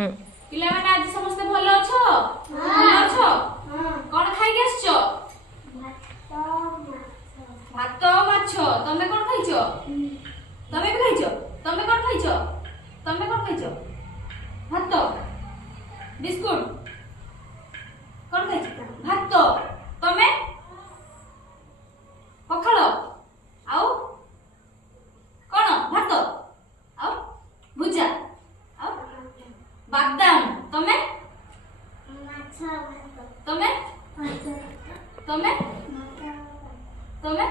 पिला माने आज समस्त भलो अछो भलो अछो कोन खाइ के आछो भात माछ तमे कोन खाइछो तमे भी खाइछो तमे कोन खाइछो भात बिस्कुट कोन खाइछो भात तमे पखाल आउ कोन भात आउ भुजा आउ बादाम तमे तमे तमे तमे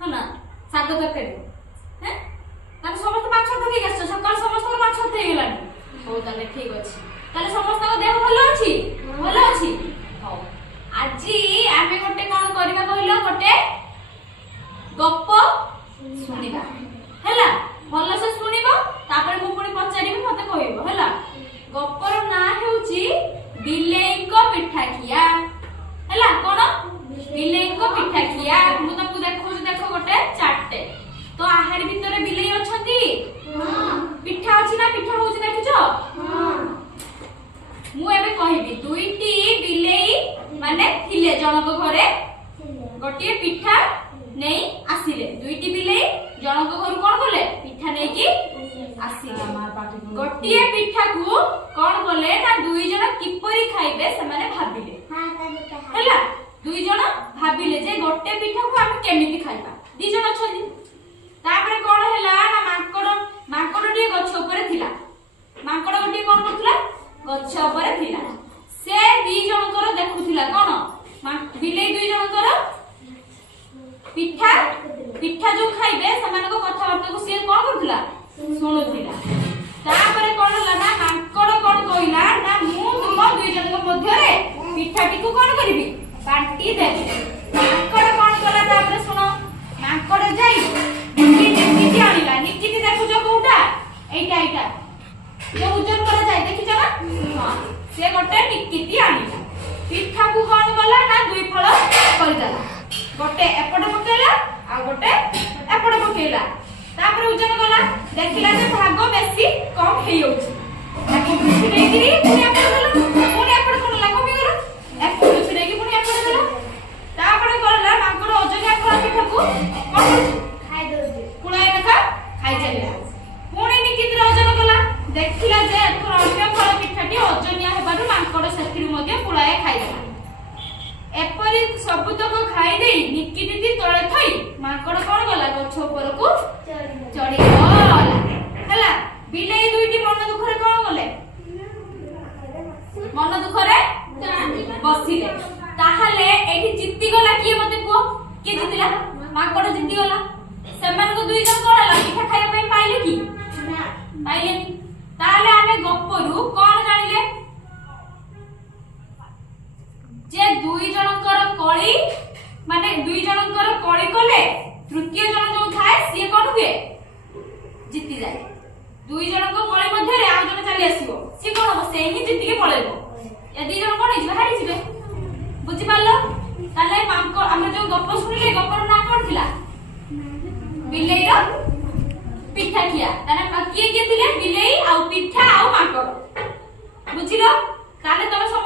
हाना साग तरकारी हैं ताले समस्त माछ धरि गछ सकाळ समस्त माछ थई गेलानी हो ताले ठीक अछि ताले समस्त को देह भलो अछि हो आजी आमे गोटे कोन करिबा कहिलो गोटे गप्प सुनिबा हैला भलो से सुनिबो तापर मु पुनी पचारिबी मते कहिबो हैला गप्पर ना हेउची बिलेई को पिठा खिया हैला कोन बिलेई को पिठा खिया मु तमको देखो गोटे चाटते तो आहार भितरे बिलेई अछंती पिठा अछि ना पिठा होउची देखिछो मु एबे कहिबी दुईटी बिलेई माने थिले जनक घरे गोटे पिठा नहीं आसिले दुईटी बिलेई जनक घर कोन करले पिठा नै की आसिले गोटे पिठा को कोन करले ना दुई जन किपरि खाइबे से माने भाबिले हैला दुई जन भाबिले जे गोटे पिठा को हम केमिति खाइबा दी जन छथि तापरे कोन हैला ना मांकड़ डी गछ ऊपर थिला मांकड़ गोटे कोन करथला गछ ऊपर थिला से दी जनकर देखुथिला कोन बिलेई दुई जनकर पिठा जो खाइबे समान को कथा वार्ता को से कोन करथला सुनुथिला तापरे कोन हला ना मांकड़ कोन कहिला ना मु तुम दुई जन को मध्य रे पिठाटी को कोन करबी बांटी देबी मांकड़ कोन कला तापरे सुनो मांकड़ जाई निकी आनिला निकी देखु जो कोटा एटा जो उज्जर करा जाय देखि जमा हां से गोटे निकी आनिला पिठा को कोन कला ना दुई फळ करदला गोटे एपटे पकेला आ गोटे एपटे पकेला तापर उजन गला देखिला जे भाग बेसी कम हेई होची ताको पुछि देगिरी पुनी एपटे गला पुनी एपटे कोन लागो भी गला एपटे पुछि देगी पुनी एपटे गला तापर गला मांकर ओजनिया फळ पिठा को कोन खाइ दोजी पुळाय रखा खाइ चलिला पुनी निकित्र ओजन गला देखिला जे एकर अन्य फळ पिठाटी ओजनिया हेबारु मांकर सेथिरु मध्ये पुळाय खाइ देला एपरी सबुतक खाइ देई निक्की दीदी तळे थई मांकड़ कोन गला गछ ऊपर को चढ़ी गला हैला बिलेई दुईटी मन दुखरे कोन गले मन दुखरे बसिले ताहाले एठी जित्ती गला किए मते को के जितिला मांकड़ जित्ती गला समान को दुई जन कोन ला पिठा खाया पई पाइले की ना पाइले ताहाले आमे गप्परू कोन जानिले जे दुई जनकर कळी माने दुई जनकर कळी कले तृतीय जन जो थाए सी कोन हुए जित्ती जाय दुई जनक कळी मध्ये आ जन चली आसीबो सी कोन हो से ही जित्ती के पळेबो या दुई जन कोन हिजबा हारि जिबे बुझि पालो ताले मांको हम जो गप्प सुनिले गप्पर ना कोन थिला बिलेई रो पिठा खिया ताने किए किए थिले बिलेई आ पिठा आ मांकड़ बुझिलो ताले तमे सब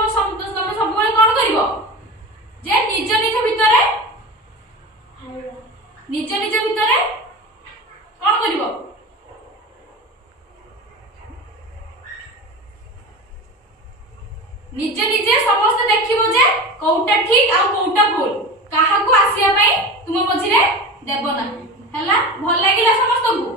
बेले कोन करिवो जे निज निज भितरे कोन करिवो निजे समस्त देखिबो जे कोउटा ठीक आ कोउटा भूल काहा को आसिया पई तुम मझिरे देबो ना हला भल लागिला समस्त को